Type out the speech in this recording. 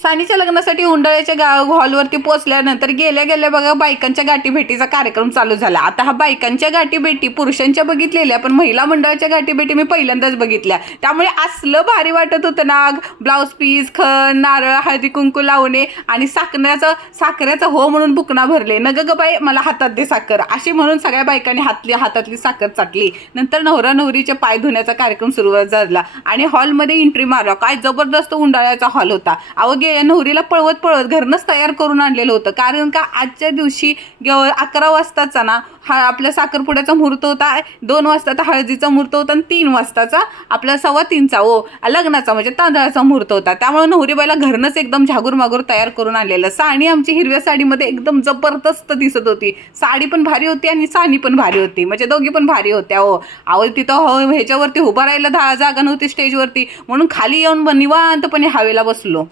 सानीच्या लग्नासाठी उंडाळ्याच्या हॉलवरती पोहोचल्यानंतर गेल्या गेल्या बघा बायकांच्या गाठीभेटीचा कार्यक्रम चालू झाला. आता हा बायकांच्या गाठीभेटी पुरुषांच्या बघितलेल्या, पण महिला मंडळाच्या गाठीभेटी मी पहिल्यांदाच बघितल्या. त्यामुळे असलं भारी वाटत होतं ना. ब्लाऊज पीस, खण, नारळ, हळदी कुंकू लावणे आणि साखरेचा हो म्हणून बुकना भरले. नग ग बाई मला हातात दे साखर अशी म्हणून सगळ्या बायकांनी हातातली साखर चाटली. नंतर नवरा नवरीचे पाय धुण्याचा कार्यक्रम सुरुवात झाला आणि हॉलमध्ये एंट्री मारला. काय जबरदस्त उंडाळ्याचा हॉल होता. या नवरीला पळवत पळवत घरनंच तयार करून आणलेलं होतं. कारण का आजच्या दिवशी 11 वाजताचा ना आपल्या साखरपुड्याचा मुहूर्त होता, 2 वाजताचा हळदीचा मुहूर्त होता आणि 3 वाजताचा आपला 3:15चा लग्नाचा म्हणजे तांदळाचा मुहूर्त होता. त्यामुळे नवरीबाईला घरनंच एकदम झागूर मागूर तयार करून आणलेलं. साडी आमची हिरव्या साडीमध्ये एकदम जबरदस्त दिसत होती. साडी पण भारी होती आणि साडी पण भारी होती, म्हणजे दोघी पण भारी होत्या. तिथं ह्याच्यावरती उभा राहायला जागा नव्हती स्टेजवरती, म्हणून खाली येऊन निवांतपणे हवेला बसलो.